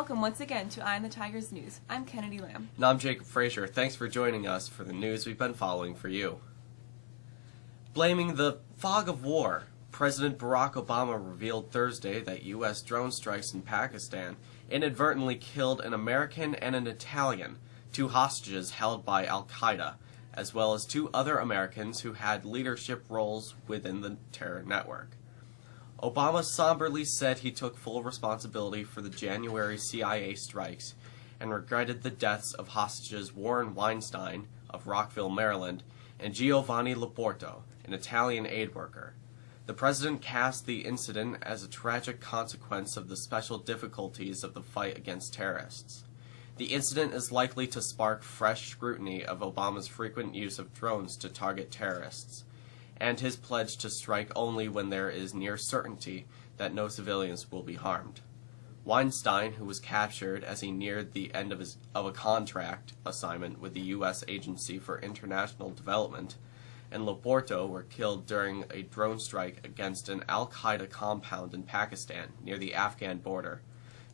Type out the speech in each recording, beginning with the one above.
Welcome once again to Eye on the Tigers News. I'm Kennedy Lamb. And I'm Jacob Frazier. Thanks for joining us for the news we've been following for you. Blaming the fog of war, President Barack Obama revealed Thursday that U.S. drone strikes in Pakistan inadvertently killed an American and an Italian, two hostages held by al-Qaeda, as well as two other Americans who had leadership roles within the terror network. Obama somberly said he took full responsibility for the January CIA strikes and regretted the deaths of hostages Warren Weinstein of Rockville, Maryland, and Giovanni Laporto, an Italian aid worker. The president cast the incident as a tragic consequence of the special difficulties of the fight against terrorists. The incident is likely to spark fresh scrutiny of Obama's frequent use of drones to target terrorists, and his pledge to strike only when there is near certainty that no civilians will be harmed. Weinstein, who was captured as he neared the end of a contract assignment with the U.S. Agency for International Development, and Laporto were killed during a drone strike against an al-Qaeda compound in Pakistan near the Afghan border.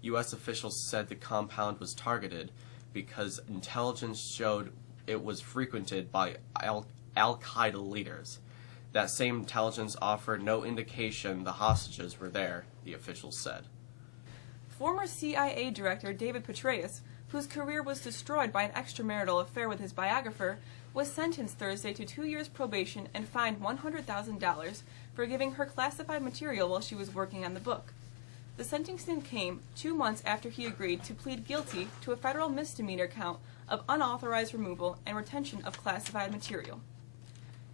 U.S. officials said the compound was targeted because intelligence showed it was frequented by al-Qaeda leaders. That same intelligence offered no indication the hostages were there, the officials said. Former CIA Director David Petraeus, whose career was destroyed by an extramarital affair with his biographer, was sentenced Thursday to 2 years probation and fined $100,000 for giving her classified material while she was working on the book. The sentencing came 2 months after he agreed to plead guilty to a federal misdemeanor count of unauthorized removal and retention of classified material.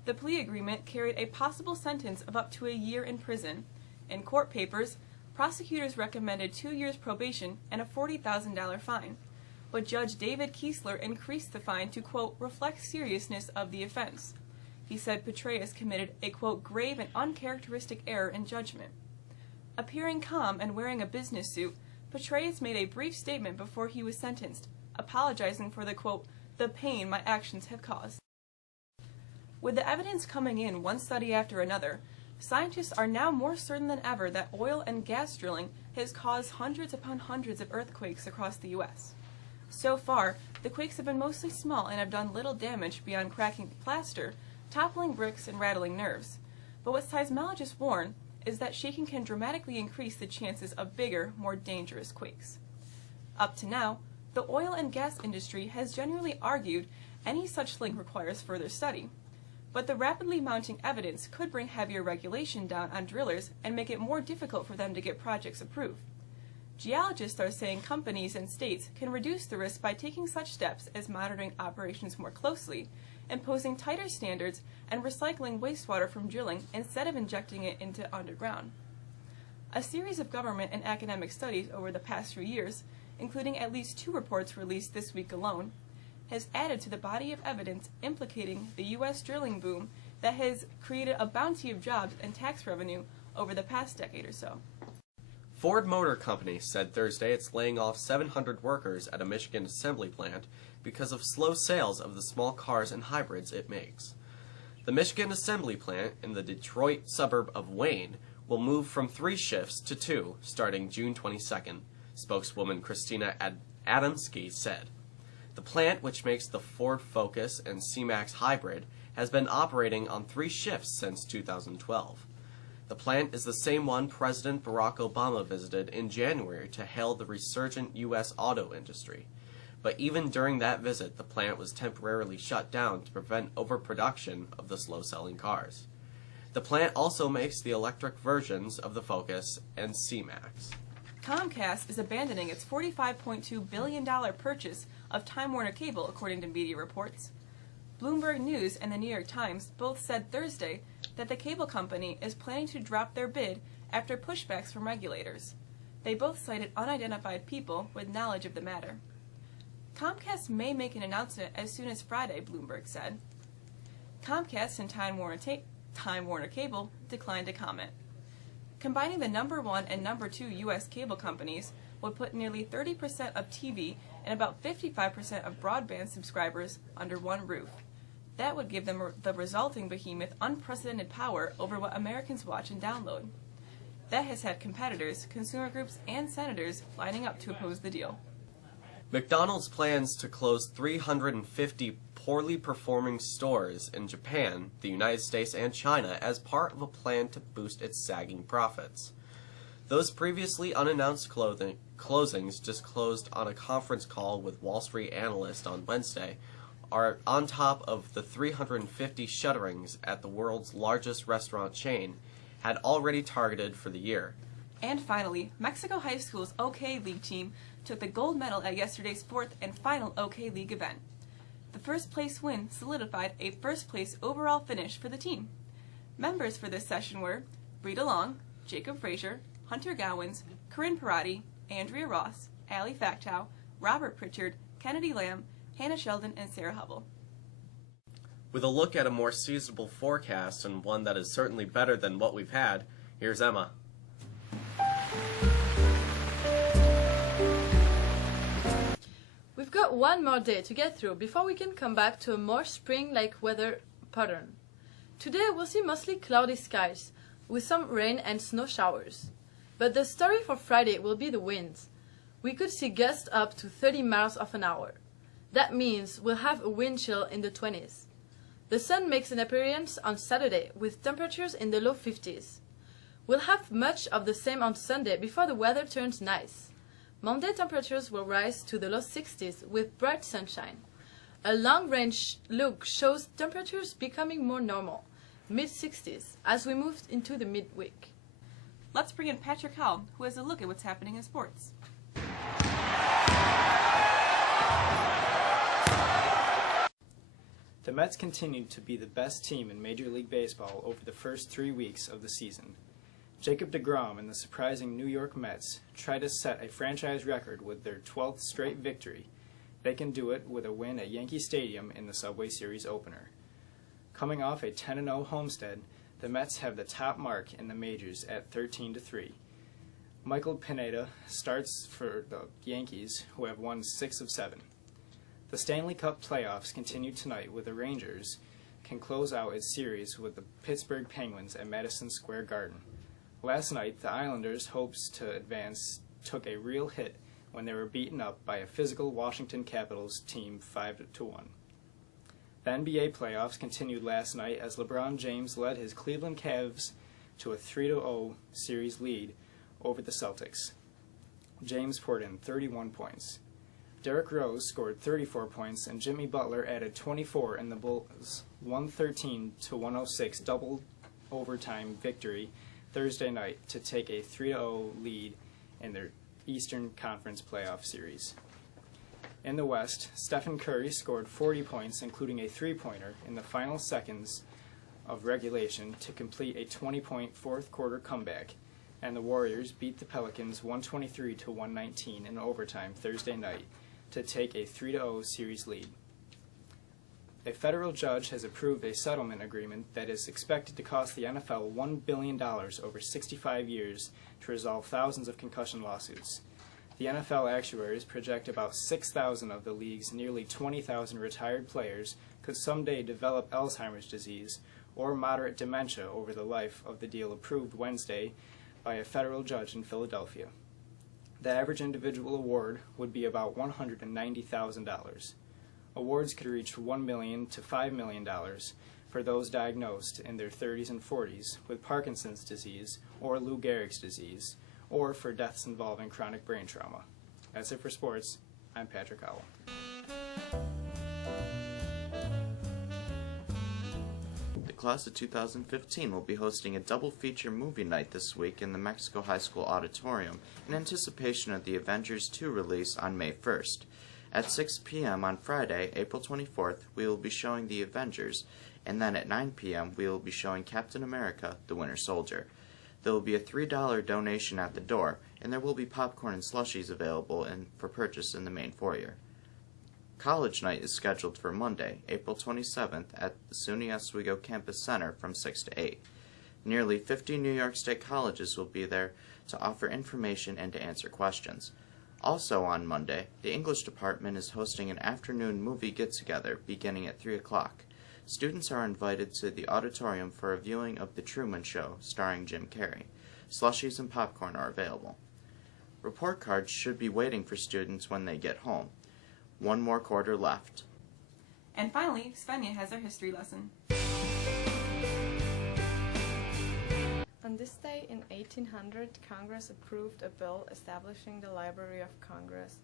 The plea agreement carried a possible sentence of up to a year in prison. In court papers, prosecutors recommended 2 years probation and a $40,000 fine, but Judge David Kiesler increased the fine to, quote, reflect seriousness of the offense. He said Petraeus committed a, quote, grave and uncharacteristic error in judgment. Appearing calm and wearing a business suit, Petraeus made a brief statement before he was sentenced, apologizing for the, quote, the pain my actions have caused. With the evidence coming in one study after another, scientists are now more certain than ever that oil and gas drilling has caused hundreds upon hundreds of earthquakes across the U.S. So far, the quakes have been mostly small and have done little damage beyond cracking plaster, toppling bricks, and rattling nerves. But what seismologists warn is that shaking can dramatically increase the chances of bigger, more dangerous quakes. Up to now, the oil and gas industry has generally argued any such link requires further study. But the rapidly mounting evidence could bring heavier regulation down on drillers and make it more difficult for them to get projects approved. Geologists are saying companies and states can reduce the risk by taking such steps as monitoring operations more closely, imposing tighter standards, and recycling wastewater from drilling instead of injecting it into underground. A series of government and academic studies over the past few years, including at least 2 reports released this week alone, has added to the body of evidence implicating the U.S. drilling boom that has created a bounty of jobs and tax revenue over the past decade or so. Ford Motor Company said Thursday it's laying off 700 workers at a Michigan assembly plant because of slow sales of the small cars and hybrids it makes. The Michigan assembly plant in the Detroit suburb of Wayne will move from 3 shifts to 2 starting June 22nd, spokeswoman Christina Adamski said. The plant, which makes the Ford Focus and C-Max hybrid, has been operating on 3 shifts since 2012. The plant is the same one President Barack Obama visited in January to hail the resurgent U.S. auto industry. But even during that visit, the plant was temporarily shut down to prevent overproduction of the slow-selling cars. The plant also makes the electric versions of the Focus and C-Max. Comcast is abandoning its $45.2 billion purchase of Time Warner Cable, according to media reports. Bloomberg News and the New York Times both said Thursday that the cable company is planning to drop their bid after pushbacks from regulators. They both cited unidentified people with knowledge of the matter. Comcast may make an announcement as soon as Friday, Bloomberg said. Comcast and Time Warner Cable declined to comment. Combining the number 1 and number 2 U.S. cable companies would put nearly 30% of TV and about 55% of broadband subscribers under one roof. That would give them the resulting behemoth unprecedented power over what Americans watch and download. That has had competitors, consumer groups, and senators lining up to oppose the deal. McDonald's plans to close 350 poorly performing stores in Japan, the United States, and China as part of a plan to boost its sagging profits. Those previously unannounced closings disclosed on a conference call with Wall Street analysts on Wednesday are on top of the 350 shutterings at the world's largest restaurant chain had already targeted for the year. And finally, Mexico High School's OK League team took the gold medal at yesterday's fourth and final OK League event. The first place win solidified a first place overall finish for the team. Members for this session were Rita Long, Jacob Frazier, Hunter Gowins, Corinne Parati, Andrea Ross, Allie Factow, Robert Pritchard, Kennedy Lamb, Hannah Sheldon, and Sarah Hubble. With a look at a more seasonable forecast and one that is certainly better than what we've had, here's Emma. We've got one more day to get through before we can come back to a more spring-like weather pattern. Today we'll see mostly cloudy skies, with some rain and snow showers. But the story for Friday will be the winds. We could see gusts up to 30 miles an hour. That means we'll have a wind chill in the 20s. The sun makes an appearance on Saturday with temperatures in the low 50s. We'll have much of the same on Sunday before the weather turns nice. Monday temperatures will rise to the low 60s with bright sunshine. A long-range look shows temperatures becoming more normal, mid-60s, as we move into the midweek. Let's bring in Patrick Howell, who has a look at what's happening in sports. The Mets continued to be the best team in Major League Baseball over the first 3 weeks of the season. Jacob deGrom and the surprising New York Mets try to set a franchise record with their 12th straight victory. They can do it with a win at Yankee Stadium in the Subway Series opener. Coming off a 10-0 homestead, the Mets have the top mark in the majors at 13-3. Michael Pineda starts for the Yankees, who have won 6 of 7. The Stanley Cup playoffs continue tonight with the Rangers can close out its series with the Pittsburgh Penguins at Madison Square Garden. Last night, the Islanders' hopes to advance took a real hit when they were beaten up by a physical Washington Capitals team 5-1. The NBA playoffs continued last night as LeBron James led his Cleveland Cavs to a 3-0 series lead over the Celtics. James poured in 31 points. Derrick Rose scored 34 points, and Jimmy Butler added 24 in the Bulls' 113-106 double overtime victory Thursday night to take a 3-0 lead in their Eastern Conference playoff series. In the West, Stephen Curry scored 40 points, including a three-pointer, in the final seconds of regulation to complete a 20-point fourth-quarter comeback, and the Warriors beat the Pelicans 123-119 in overtime Thursday night to take a 3-0 series lead. A federal judge has approved a settlement agreement that is expected to cost the NFL $1 billion over 65 years to resolve thousands of concussion lawsuits. The NFL actuaries project about 6,000 of the league's nearly 20,000 retired players could someday develop Alzheimer's disease or moderate dementia over the life of the deal approved Wednesday by a federal judge in Philadelphia. The average individual award would be about $190,000. Awards could reach $1 million to $5 million for those diagnosed in their 30s and 40s with Parkinson's disease or Lou Gehrig's disease, or for deaths involving chronic brain trauma. That's it for sports. I'm Patrick Howell. The class of 2015 will be hosting a double feature movie night this week in the Mexico High School Auditorium in anticipation of the Avengers 2 release on May 1st. At 6 p.m. on Friday, April 24th, we will be showing The Avengers, and then at 9 p.m. we will be showing Captain America, The Winter Soldier. There will be a $3 donation at the door, and there will be popcorn and slushies available for purchase in the main foyer. College night is scheduled for Monday, April 27th at the SUNY Oswego Campus Center from 6 to 8. Nearly 50 New York State colleges will be there to offer information and to answer questions. Also on Monday, the English department is hosting an afternoon movie get-together beginning at 3 o'clock. Students are invited to the auditorium for a viewing of The Truman Show, starring Jim Carrey. Slushies and popcorn are available. Report cards should be waiting for students when they get home. One more quarter left. And finally, Svenja has our history lesson. On this day in 1800, Congress approved a bill establishing the Library of Congress.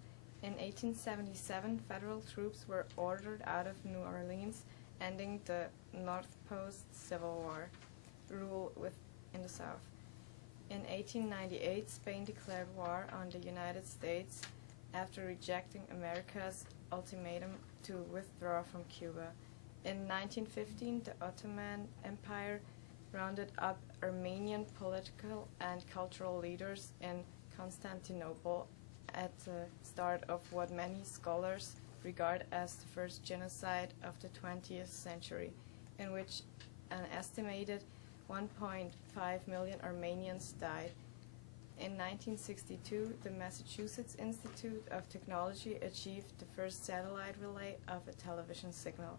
In 1877, federal troops were ordered out of New Orleans, ending the North Post Civil War rule in the South. In 1898, Spain declared war on the United States after rejecting America's ultimatum to withdraw from Cuba. In 1915, the Ottoman Empire rounded up Armenian political and cultural leaders in Constantinople at the start of what many scholars regard as the first genocide of the 20th century, in which an estimated 1.5 million Armenians died. In 1962, the Massachusetts Institute of Technology achieved the first satellite relay of a television signal.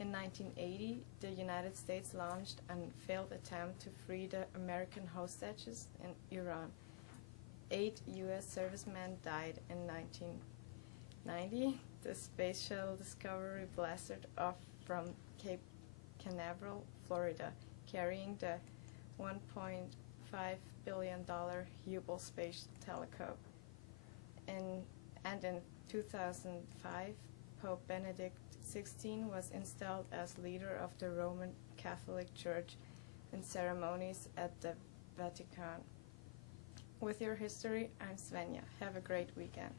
In 1980, the United States launched a failed attempt to free the American hostages in Iran. 8 U.S. servicemen died in 1990. The space shuttle Discovery blasted off from Cape Canaveral, Florida, carrying the $1.5 billion Hubble Space Telescope. In 2005, Pope Benedict XVI was installed as leader of the Roman Catholic Church in ceremonies at the Vatican. With your history, I'm Svenja. Have a great weekend.